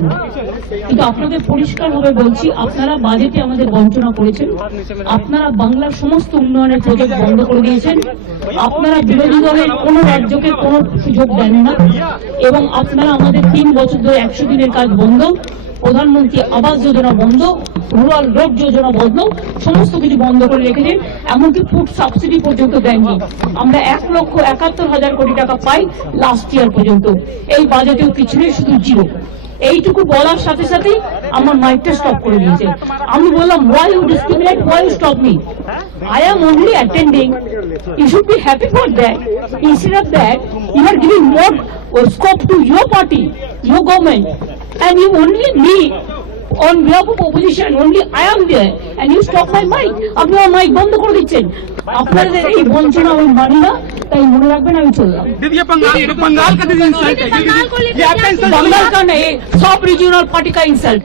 ছিল কিন্তু আপনাদের পরিষ্কারভাবে বলছি, আপনারা বাজেটে আমাদের বঞ্চনা করেছেন। আপনারা বাংলার সমস্ত উন্নয়নের প্রজেক্ট বন্ধ করে দিয়েছেন। আপনারা বিরোধী দলের কোন রাজ্যকে কোনো সুযোগ দেন না। এবং আপনারা আমাদের তিন বছর ধরে একশো দিনের কাজ বন্ধ। প্রধানমন্ত্রী আবাস যোজনা বন্ধ, রুরাল রোড যোজনা বন্ধ, সমস্ত কিছু বন্ধ করে রেখেছেন এমনকি ফুড সাবসিডি পর্যন্ত দেননি। আমরা এক লক্ষ একাত্তর হাজার কোটি টাকা পাই লাস্ট ইয়ার পর্যন্ত। এই বাজেটেও কিছু নেই, শুধু জিরো। এইটুকু বলার সাথে সাথেই আমার মাইকটা স্টপ করে দিয়েছে। আমি বললাম why you discriminate why you stop me I am only attending you should be happy for that instead of that you are giving more scope to your party your government and you only me on behalf of opposition, only I am there. And you stop my mic. আপনি আমার mic বন্ধ করে দিচ্ছেন। আপনাদের এই বঞ্চনা আমি মানি না তাই মনে রাখবেন আমি চললাম दीदी ये बंगाल ये बंगाल का दीदी इंसल्ट है बंगाल को लेकर ये आपका क्या इंसल्ट बंगाल का नहीं सब रीजनल पार्टी का इंसल्ट